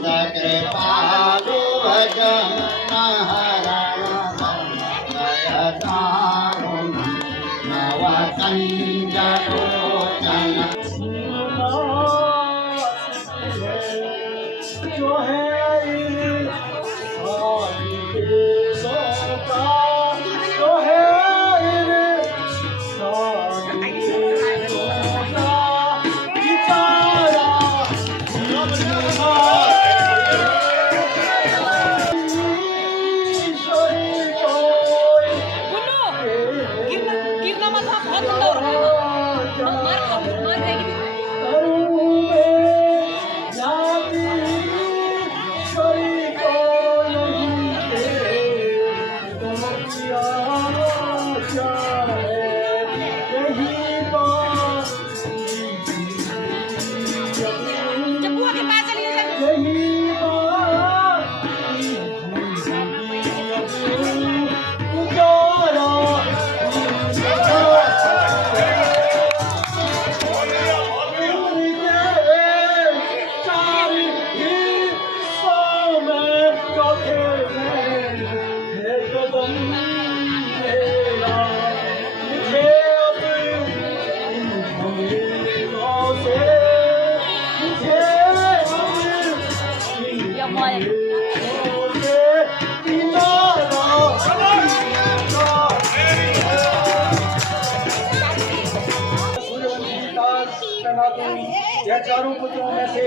कृपालु भजन हरण दयादारुण नवकंजलोचन जो है यह चारों पुत्रों में से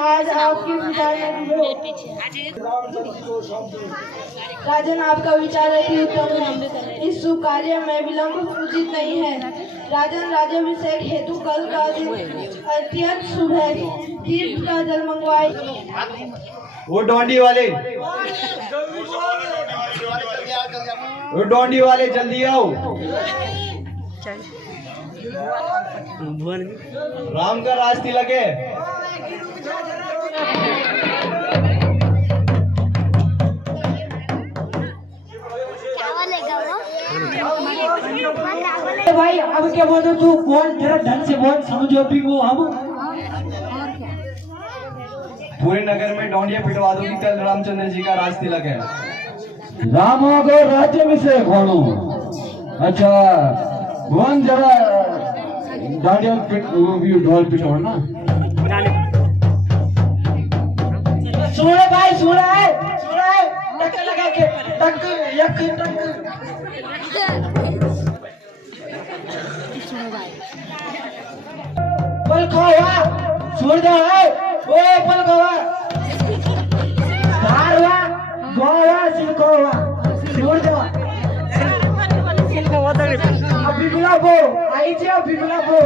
आज आपकी विचार राजन, आपका विचार है कि उत्तम इस शुभ कार्य में विलंब उचित नहीं है। राजन, राज्याभिषेक हेतु कल का दिन अत्यंत शुभ है। तीर्थ का जल मंगवाए। वो डोंडी वाले जल्दी आओ। राम का राज तिलक है। भाई अब क्या बोलो, तू बोल, तेरा ढंग से बोल, समझो भी वो हम पूरे नगर में डोंडिया पिटवा दूंगी। कल रामचंद्र जी का राज तिलक है। रामो को राज्याभिषेक होनो। अच्छा भुवन जरा डांडिया ढोल पिटो ना। सुने भाई, सुने टक लगा के टक यक टक पल खोवा सुन दो है। ओ पल खोवा धारवा गोवा सिलकोवा सुन दो। अभी बुलाबो आई जे, अभी बुलाबो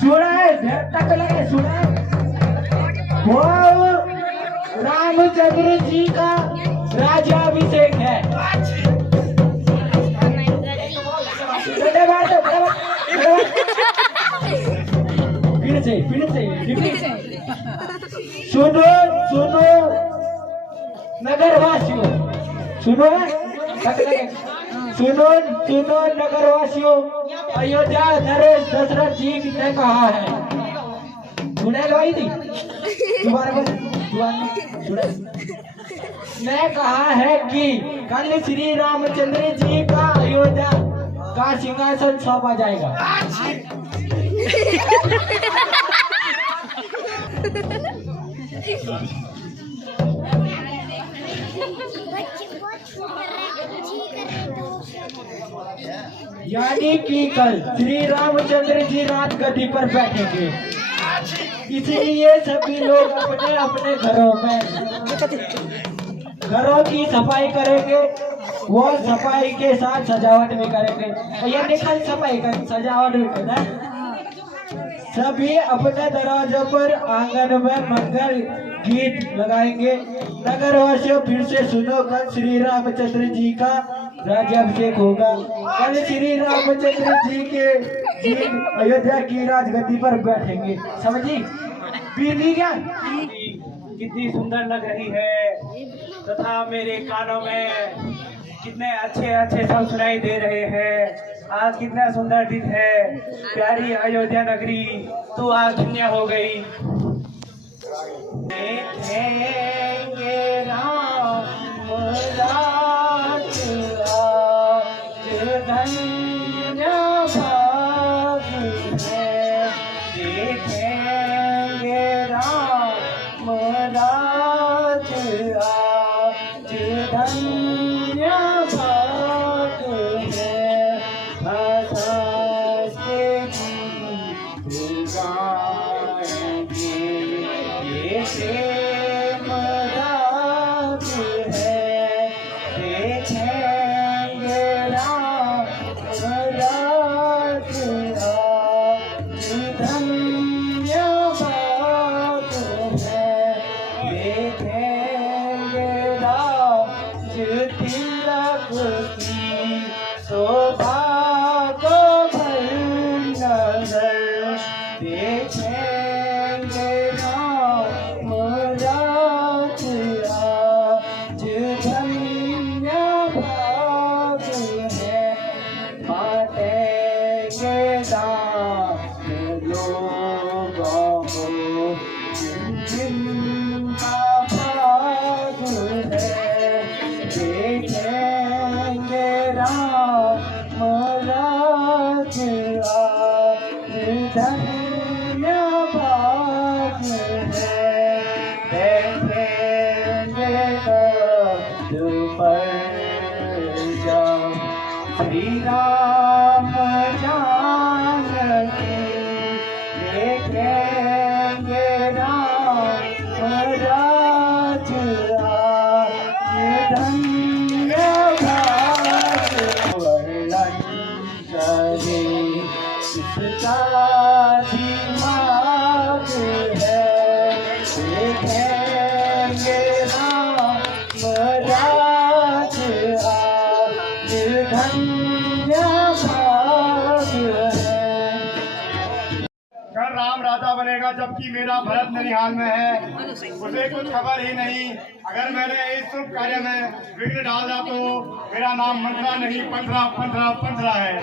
सुना है टक लगे। सुना वो रामचंद्र जी का राज्याभिषेक है। सुनो सुनो नगरवासियों, सुनो सुनो सुनो नगरवासियों, अयोध्या नरेश दशरथ जी ने कहा है। सुने भाई थी दोबारा ने कहा है कि कल श्री रामचंद्र जी का अयोध्या का सिंहासन सौंपा जाएगा। यानी कि कल श्री रामचंद्र जी राज गद्दी पर बैठेंगे, इसलिए सभी लोग अपने अपने घरों की सफाई करेंगे। वो सफाई के साथ सजावट भी करेंगे। ये निकल सफाई का सजावट भी करना। सभी अपने दरवाजों पर आंगन में मंगल गीत लगाएंगे। नगरवासियों फिर से सुनो, कल श्री रामचंद्र जी का राज्याभिषेक होगा। कल श्री रामचंद्र जी के अयोध्या की राजगद्दी पर बैठेंगे। समझी? बिरली क्या? कितनी सुंदर लग रही है तथा मेरे कानों में कितने अच्छे अच्छे शब्द सुनाई दे रहे हैं। आज कितना सुंदर दिन है, प्यारी अयोध्या नगरी तू आज धन्य हो गई। देखेंगे राम राज आज धन्य भाग है। देखेंगे राम राज आज धन्य भाग है। हंस के गीत गाएंगे ये प्रेम राग है। देखेंगे राम राज आज धन्य भाग है। देखेंगे राज तिलक की शोभा को भर नजर। देखेंगे राम राज आज धन्य भाग है। बांटेंगे दान लोगों को जिनका भाग है। देखेंगे राम राज आज धन्य भाग है। देखेंगे कद पर जब श्री राम जानकी। देखेंगे राम राज आज धन्य भाग। वर्णन करे किसका दिमाग है। देखेंगे राम राज आज धन्य भाग है। कल राम राजा बनेगा जबकि मेरा भरत ननिहाल में है, उसे कुछ खबर ही नहीं। अगर मैंने इस शुभ कार्य में विघ्न डाला तो मेरा नाम मंत्रा नहीं 15 है।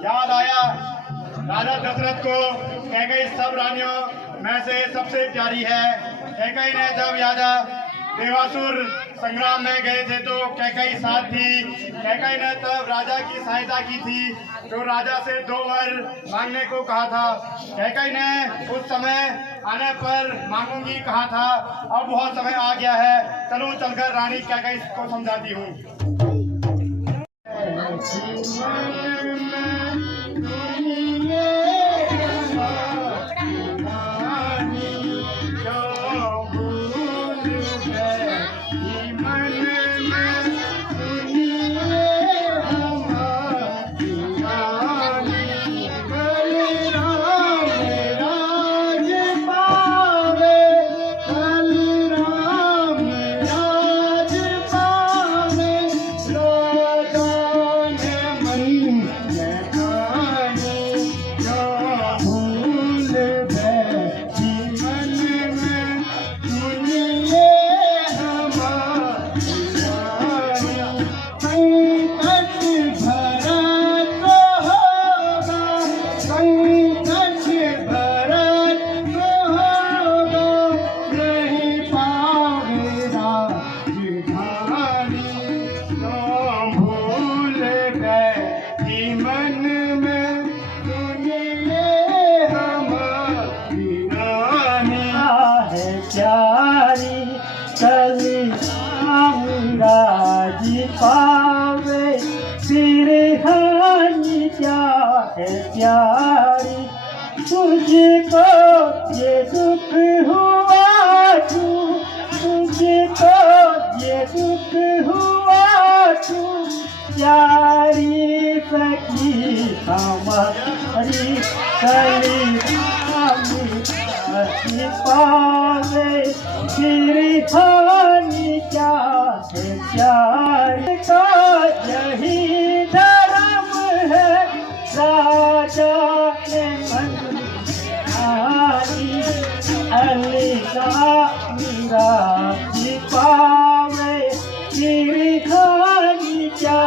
याद आया राजा दशरथ को कैकई सब रानियों में से सबसे प्यारी है। कैकई ने जब यादा देवासुर संग्राम में गए थे तो कैकई साथ थी। कैकई ने तब राजा की सहायता की थी, जो राजा से 2 वर मांगने को कहा था। कैकई ने उस समय आने पर मांगूंगी कहा था। अब बहुत समय आ गया है, चलो चलकर रानी कैकई को समझाती हूँ। पावे सिरहानी क्या है प्यारी। तुझको ये दुख हुआ तुझको ये दुख हुआ प्यारी सखी हमारी कली पावे सिरहानी क्या है प्यारी। का यही धर्म है राजा ने मन राखी पावे मेरी खानी क्या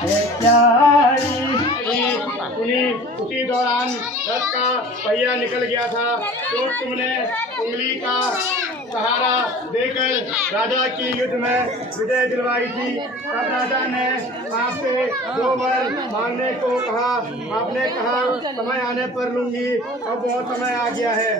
है प्यारी। उसी दौरान रथ का पहिया निकल गया था तो तुमने उंगली का सहारा देकर राजा की युद्ध में विजय दिलवाई थी। तब राजा ने आपसे 2 वर मांगने को कहा। आपने कहा समय आने पर लूंगी। अब बहुत समय आ गया है।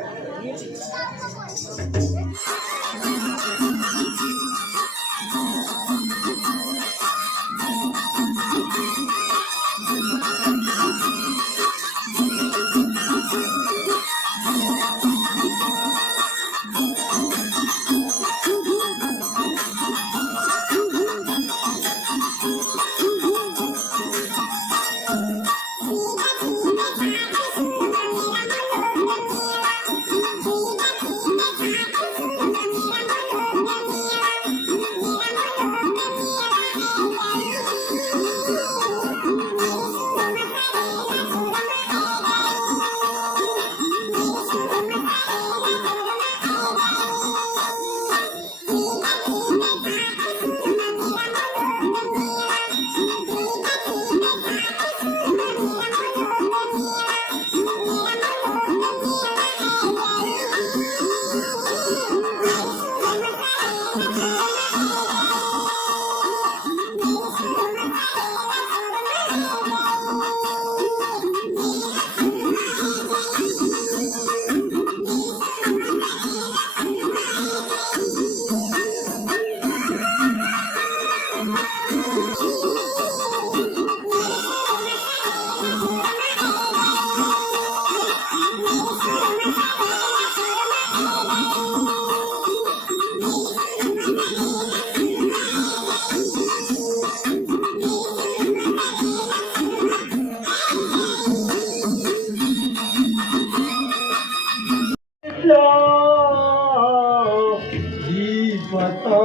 बता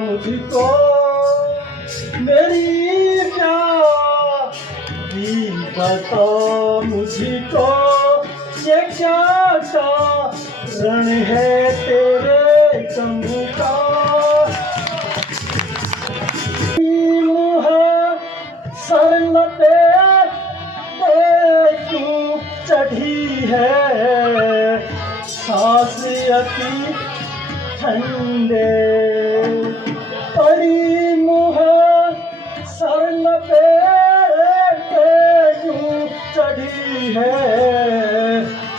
मुझको मेरी प्यारी, बता मुझको ये क्या कारण है तेरे गम का। सर पे क्यों चढ़ी है सांस अति ठंडे, परी मुँह सर पे क्यों चढ़ी है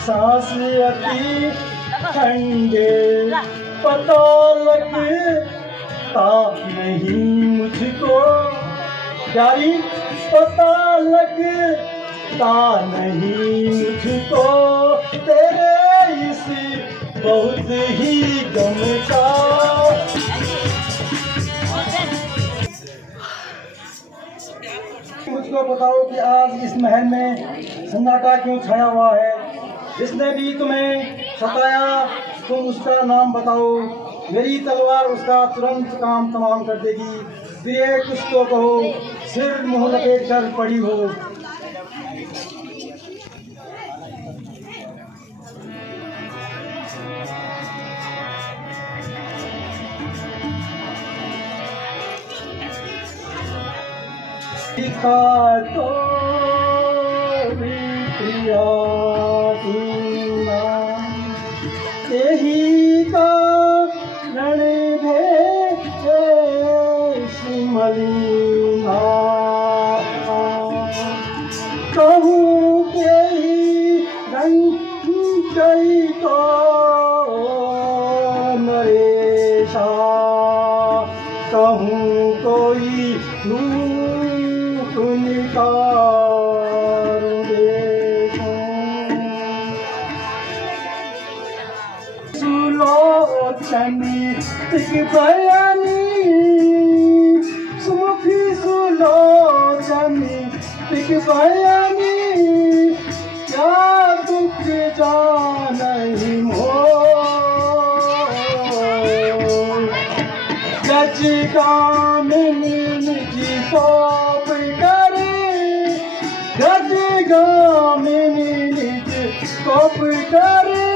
सांस अति ठंडे। पता लगता नहीं मुझको प्यारी, पता लगता नहीं मुझको तेरे इस बहुत ही गम का। मुझको बताओ कि आज इस महल में सन्नाटा क्यों छाया हुआ है? जिसने भी तुम्हें सताया तुम उसका नाम बताओ, मेरी तलवार उसका तुरंत काम तमाम कर देगी। प्रिय कुछ तो कहो, सिर मुँह लपेट कर पड़ी हो। तो प्रिया यही कारण भेष मलिना, कहूँ के ही रंग गई तो नरेशा, कहूँ कोई सुलोचनी तिक बयानी, सुमुखी सुलोचनी तिक बयानी, क्या दुख जानही मोर। गज गामिनी निजी कोप करे, गज गामिनी निज कोप करे,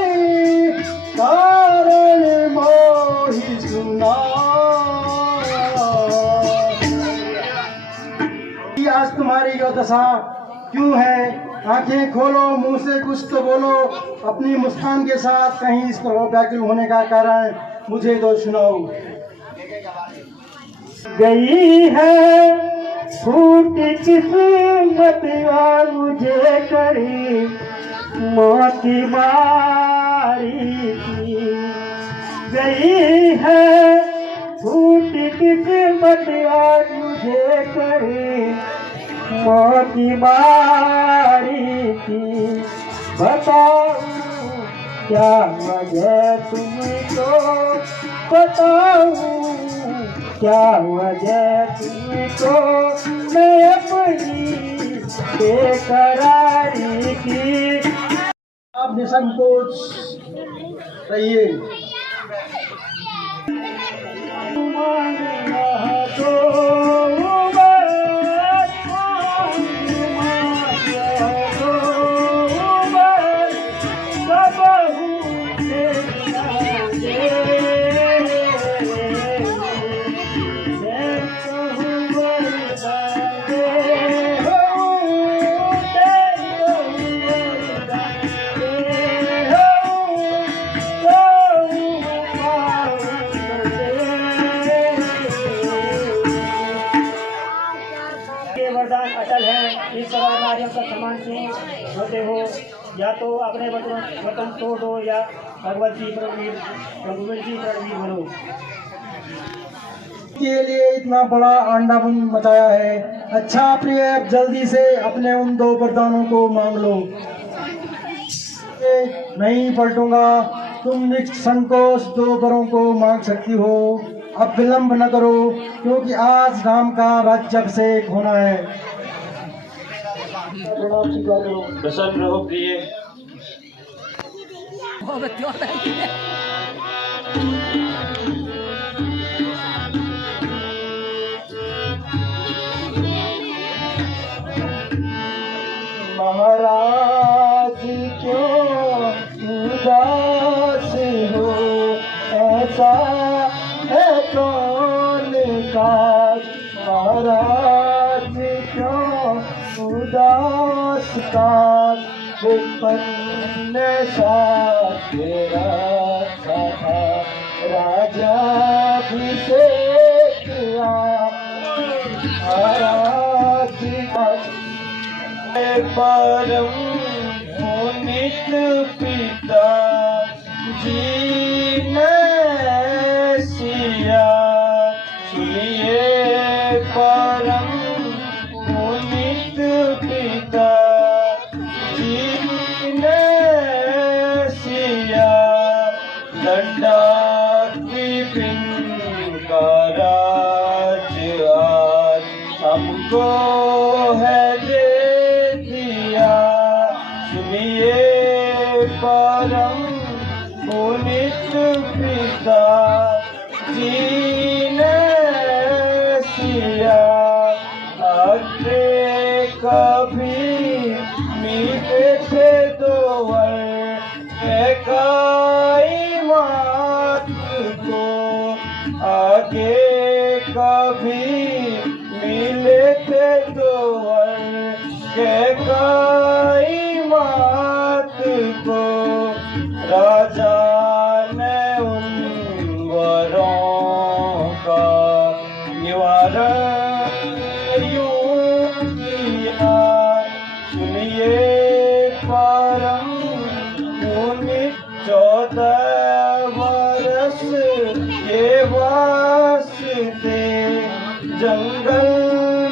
कारण मोहि तुम्हारी यो दशा क्यों है? आंखें खोलो, मुंह से कुछ तो बोलो, अपनी मुस्कान के साथ कहीं इस तरह व्याकुल होने का कारण मुझे तो सुनाओ। गई है फूट किस्मत और मुझे करी मौत की बारी की। गई है फूट किस्मत और मुझे करी मौत की बारी की। बताओ क्या वजह तुमको, बताओ क्या वजह तुमको, मैं अपनी बेकरारी की। आप निसंकोच रहिए। वरदान अटल है। इस सवार नारियों का सम्मान क्यों होते हो? या तो अपने वतन तोड़ दो या भगवत जी रणवीर बनो। के लिए इतना बड़ा अंडापन मचाया है। अच्छा प्रिय, अब जल्दी से अपने उन 2 वरदानों को मांग लो। नहीं पलटूंगा, तुम निसंकोच 2 वरों को मांग सकती हो। अब विलंब न करो, क्योंकि आज राम का राज्याभिषेक होना है। प्रसन्न रहो प्रिय। महाराज क्यों उदास हो, ऐसा है कौन काज। महाराज क्यों उदास काज, विपन्न सा तेरा था राजा अभिषेक महाराज परम पुनित पिता जी ने सिया। सुनिए परम पुनित पिता जी ने सिया। दंडात विपिन का राज आज हमको है परम पुनित पिता जी ने सिया। आगे कभी मीठे थे 2 वर एकाई मात को। आगे कभी मिले थे 2 वर एकाई मात को। राजा ने उन वरों का निवारण यूं किया। सुनिए परम पुनित 14 वर्ष के वास्ते जंगल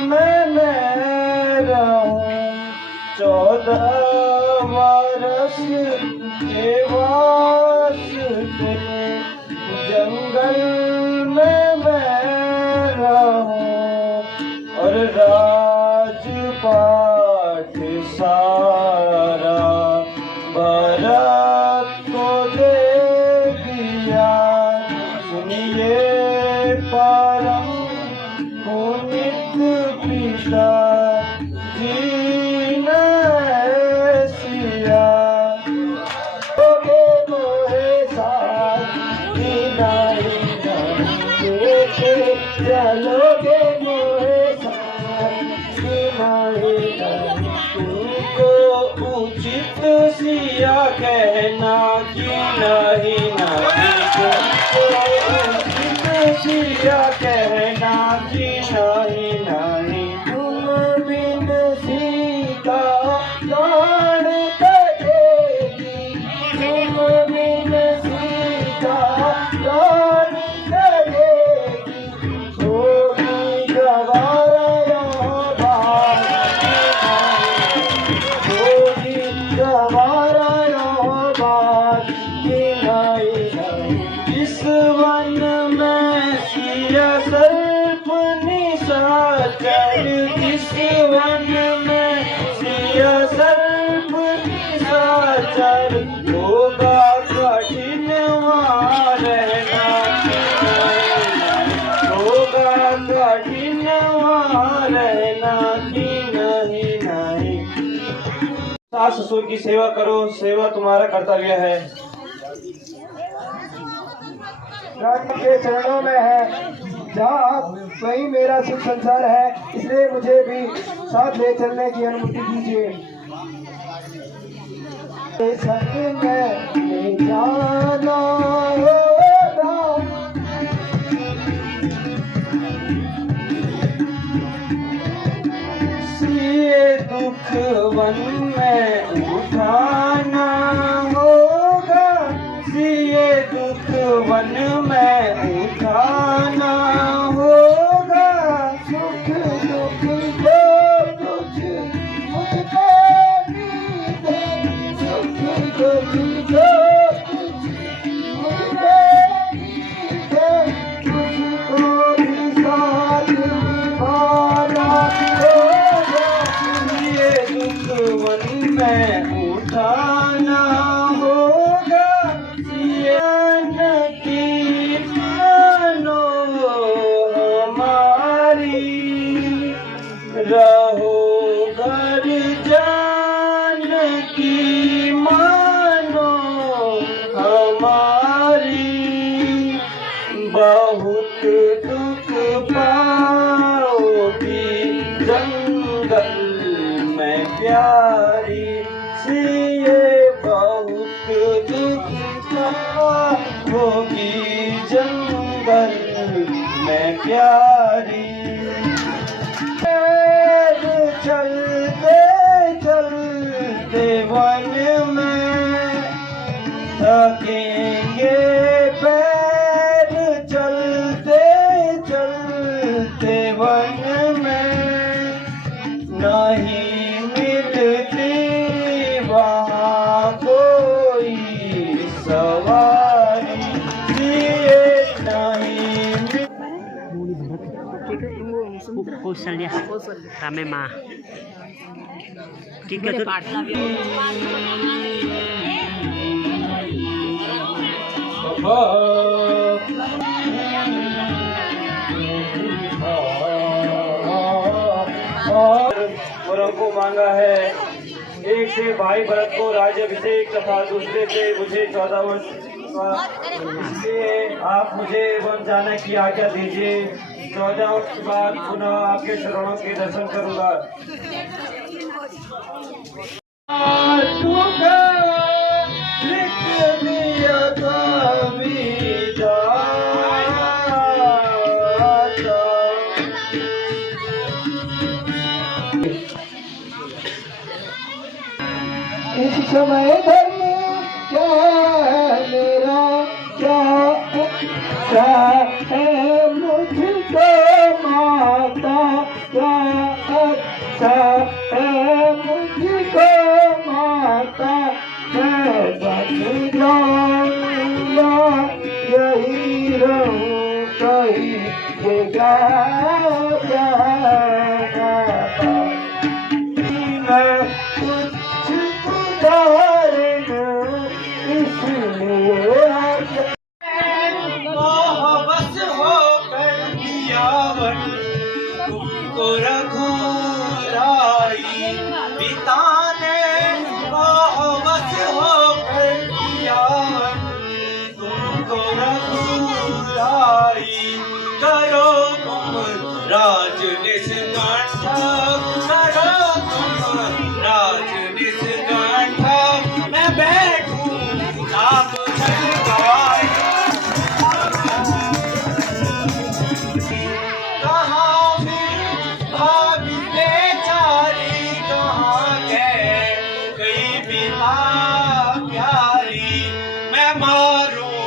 में मैं रहूं। 14 वर्ष के वास्ते जंगल में मैं रहूं। और राजपाट सारा भारत को दे दिया। सुनिए परम पुनित पिता जी ने सिया। कहना कि नहीं नहीं सिया कहना कि नहीं नहीं तुम बिन सीता प्राण करेगी तुम बिन सीता प्राण करेगी होगी गवारा होगी गवारा बात कि नहीं नहीं इस वन में सिया सर्प निशाचर इस वन में सिया सर्प निशाचर होगा कठिन वहाँ रहना होगा कठिन वहाँ रहना कि नहीं नहीं सास ससुर की सेवा करो सेवा तुम्हारा कर्तव्य है रानी के चरणों में है जहाँ आप वहीं मेरा सुख संसार है इसलिए मुझे भी साथ ले चलने की अनुमति दीजिए संग में ले जाना होगा सिए दुख वन में उठाना होगा सिए दुख वन में उठाना होगा सुख दुख जो कुछ मुझको दे सुख दुख जो कुछ मुझको दे तुझको भी साथ निभाना होगा ये दुख वन में उठाना होगा सियान की मानो हमारी रहो घर जान की मानो हमारी बहुत दुख पाओगी जंगल में प्यारी सिए बहुत दुख पाओगी जंगल में प्यारी चलते चलते वन में थकेंगे पैर चलते चलते वन में नहीं मिलती वहाँ कोई सवारी ये नहीं कौशल्या रामे माँ ठीक है तो वरों को मांगा है एक से भाई भरत को राज्याभिषेक तथा दूसरे से मुझे 14 वर्ष इसलिए आप मुझे वन जाने की आज्ञा दीजिए 14 वर्ष के बाद पुनः आपके चरणों के दर्शन करूंगा लिख दिया इस समय धर्म क्या है मेरा क्या है मुझको माता क्या अच्छा है मुझको माता मैं बन जाऊंगा यही रहूं कहीं मैं कुछ उदाहरण इसलिए बस होकर दियावन तुमको रघुराई पिताने बस होकर दियावन तुमको रघुराई करो तुम राज निष्ठा मारूं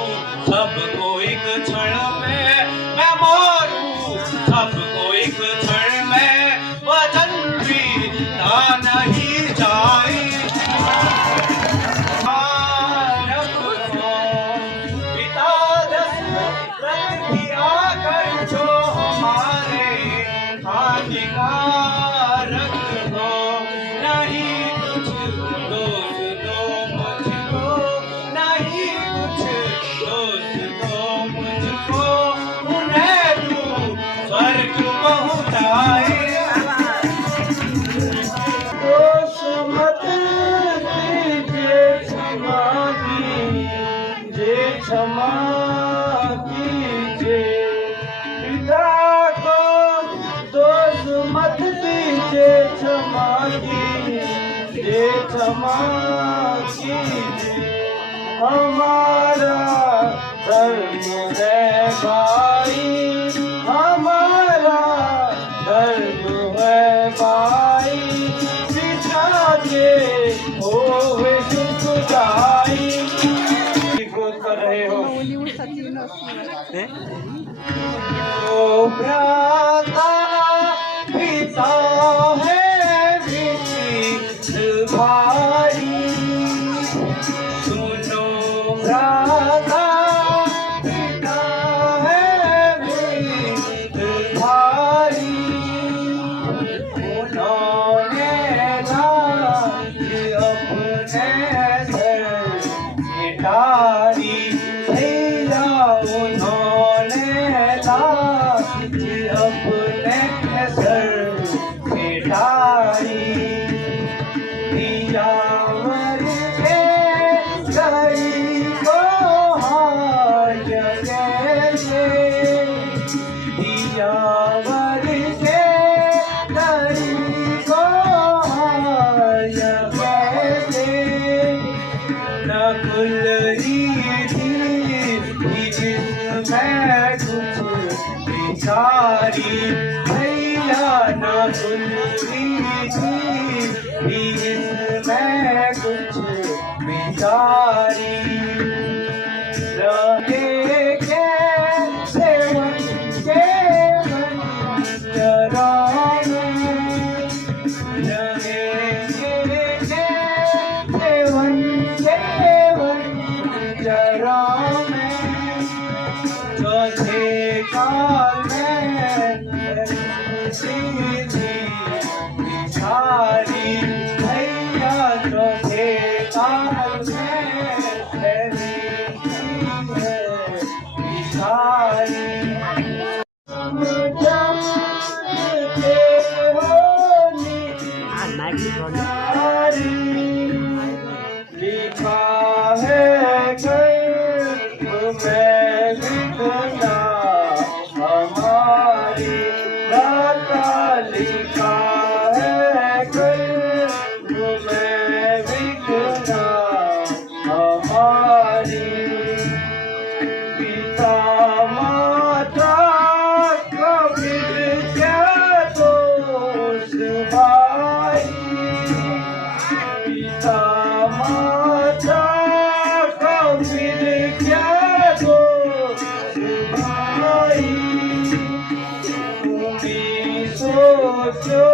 सबको एक क्षण में, मैं मारूं सबको एक क्षण में, वचन बीता नहीं जाए। पिता दशरथ किया कर जो हमारे हानिकारक हो, नहीं कुछ दोष दो मुझको, नहीं कुछ दोष दो मुझको, उन्हें तू स्वर्ग पहुँचाए। दोष मत दीजिए क्षमा कीजिए, क्षमा कीजिए। पिता को दोष मत दीजिए, क्षमा कीजिए, क्षमा कीजिए। हमारा धर्म है भाई, हमारा धर्म है भाई, पिता के होवे सुखदाई। विरोध कर रहे हो ओ भ्राता पिता है विचित भारी, सुनो भ्राता पिता है विचित भारी, उन्होंने लाज अपने सर मिटारी, भैया उन्होंने लाज अपने सर मिटारी। दियावर के गरीबो हाय कैसे, दियावर के गरीबो हाय कैसे, नकुल रीति जिसमें कुछ बिचारी, भैया नकुल रीति जिसमें कुछ बिचारी। रहे के सेवन केवल चरण, रहे के सेवन केवल चरण में, चौथे काल में सीधी बिचारी, भैया चौथे काल में सीधी है बिचारी। हम जानते हो निहारी, लिखा है गर्भ में लिखना हमारी, दाता लिखा है गर्भ में लिखना हमारी। पिता माता कबीर क्या दोष भाई, पिता माता कबीर क्या दोष भाई, तुम भी सोचो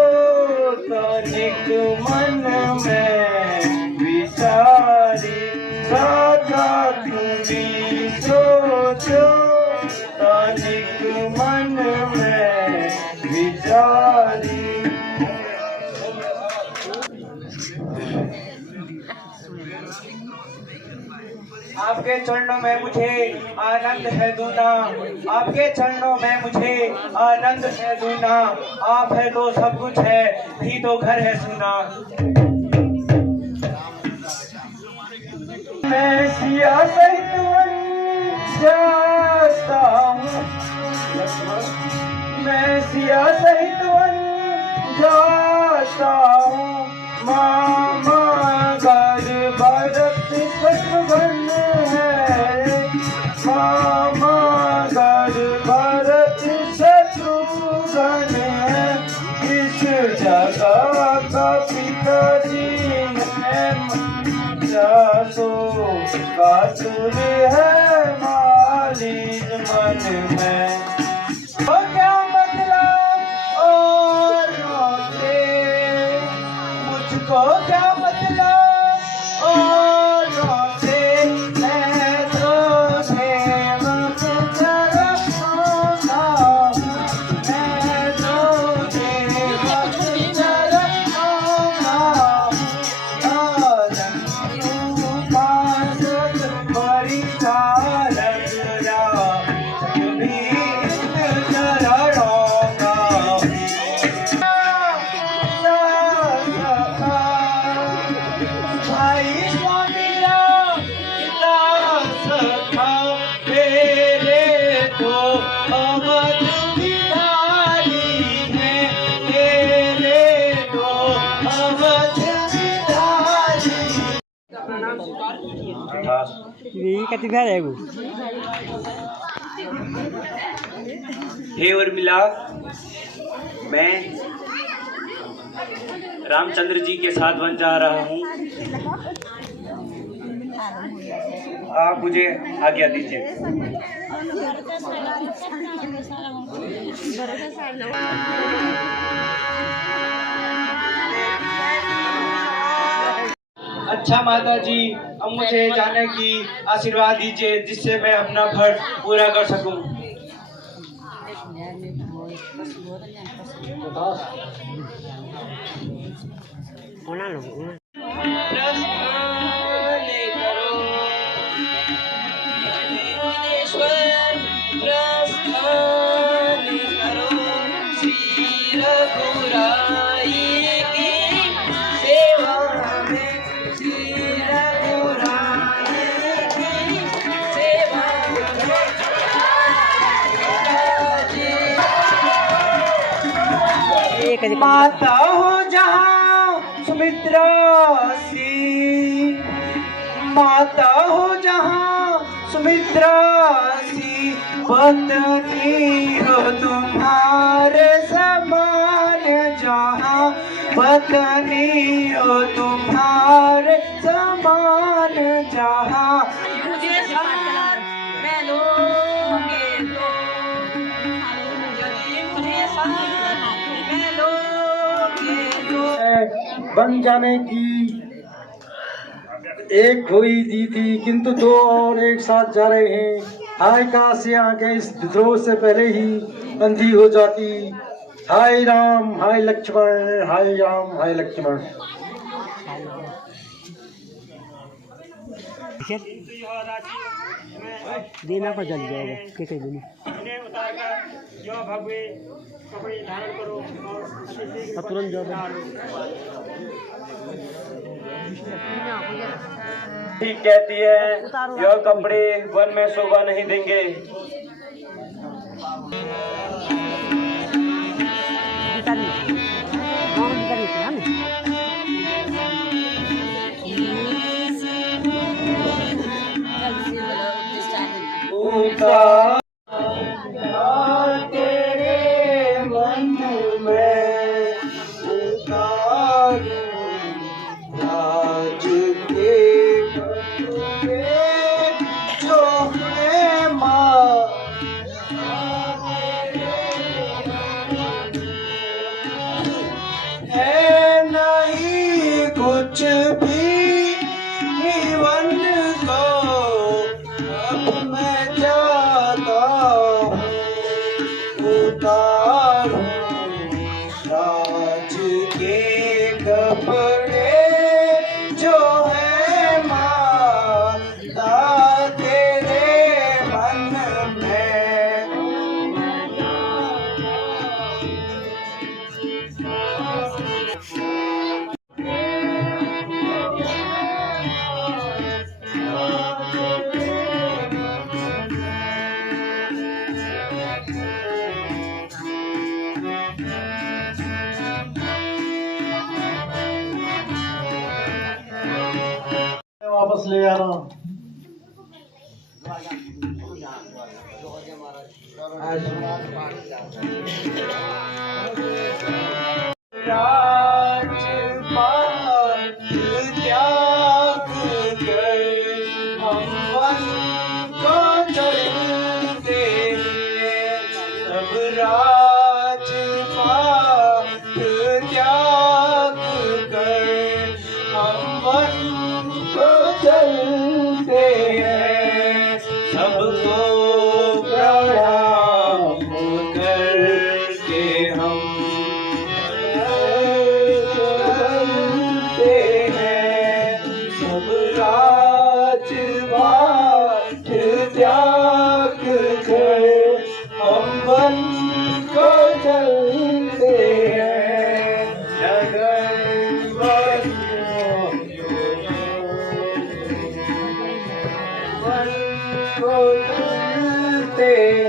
तनिक मन में विचारी, दादा तुम भी सोचो तनिक मन में विचारी। आपके चरणों में मुझे आनंद है दूना, आपके चरणों में मुझे आनंद है दूना, आप है तो सब कुछ है, भी तो घर है सुना। मैं सिया सहित वन जाता हूँ, मैं सिया सहित वन जाता हूँ, मामा घर भरत शत्रुघ्न है, मामा घर भरत शत्रुघ्न है, इस जगह का पिताजी है, सो कातुर है मालिन मन में। तो क्या मतलब और रोते, मुझको क्या मतलब और रोते, मैं तो सेवक चरखूंगा, मैं तो सेवक चरखूंगा। यही कति घर है वो। हे उर्मिला, मैं रामचंद्र जी के साथ बन जा रहा हूँ, आप मुझे आज्ञा दीजिए। अच्छा माता जी, अब मुझे जाने की आशीर्वाद दीजिए जिससे मैं अपना फर्ज पूरा कर सकूं। माता हो जहाँ सुमित्रा सी, माता हो जहाँ सुमित्रा सी, पत्नी हो तुम्हारे समान जहाँ, पत्नी हो तुम्हारे समान जहाँ। बन जाने की एक हुई दी थी, किंतु दो और एक साथ जा रहे हैं। हाय काश यहाँ के इस विद्रोह से पहले ही बंदी हो जाती। हाय राम हाय लक्ष्मण, हाय राम हाय लक्ष्मण। देना पर जल जाएगा के कहीं नहीं। इन्हें उतारकर जो भगवे कपड़े धारण करो और तुरंत जो ठीक कहती है, यह कपड़े वन में शोभा नहीं देंगे। तेरे मन में उतारूं राज के कटोरे जो है माँ, है नहीं कुछ भी जीवन को, अब मैं जाता हूँ उतारूं राज के कपड़े जो है माता तेरे मन में। वापस ले आना। राजपाट त्याग कर हम को तुलते